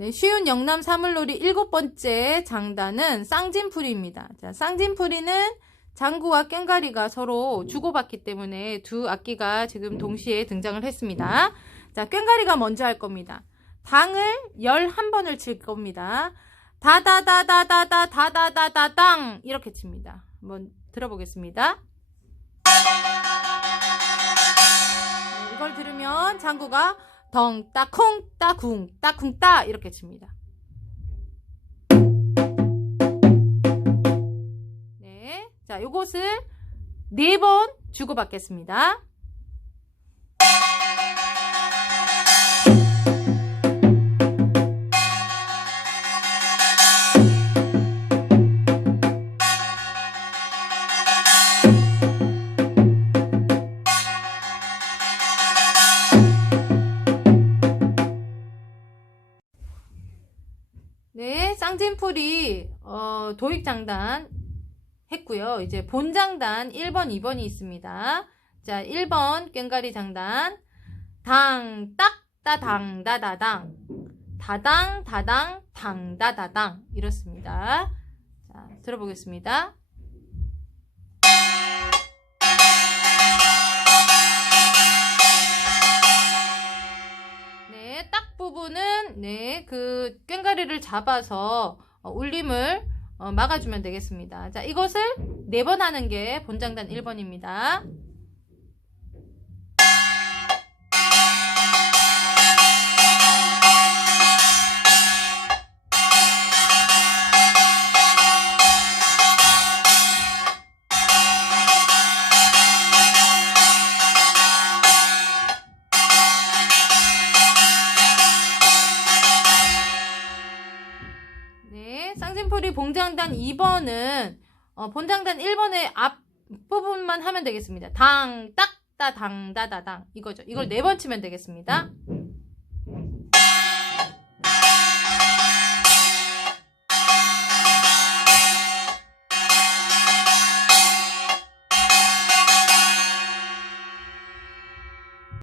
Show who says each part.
Speaker 1: 네, 쉬운 영남 사물놀이 일곱 번째 장단은 쌍진풀이입니다. 자, 쌍진풀이는 장구와 꽹가리가 서로 주고받기 때문에 두 악기가 지금 동시에 등장을 했습니다. 자, 꽹가리가 먼저 할 겁니다. 당을 11번을 칠 겁니다. 다다다다다다 다다다다당 이렇게 칩니다. 한번 들어보겠습니다. 네, 이걸 들으면 장구가 덩, 따, 콩, 따, 궁, 따, 쿵, 따 이렇게 칩니다. 네, 자, 요것을 네 번 주고받겠습니다. 네, 쌍진풀이 어, 도익장단 했고요. 이제 본장단 1번, 2번이 있습니다. 자, 1번 꽹가리 장단 당, 딱, 따 당, 다 다 당 다당, 다당, 당, 다다당 이렇습니다. 자, 들어보겠습니다. 네, 그 꽹가리를 잡아서 어, 울림을 어, 막아주면 되겠습니다. 자, 이것을 네 번 하는 게 본장단 1번입니다. 네, 쌍진풀이 봉장단 2번은 어, 본장단 1번의 앞부분만 하면 되겠습니다. 당, 딱, 따, 당, 다 다 당 이거죠. 이걸 네 번 치면 되겠습니다.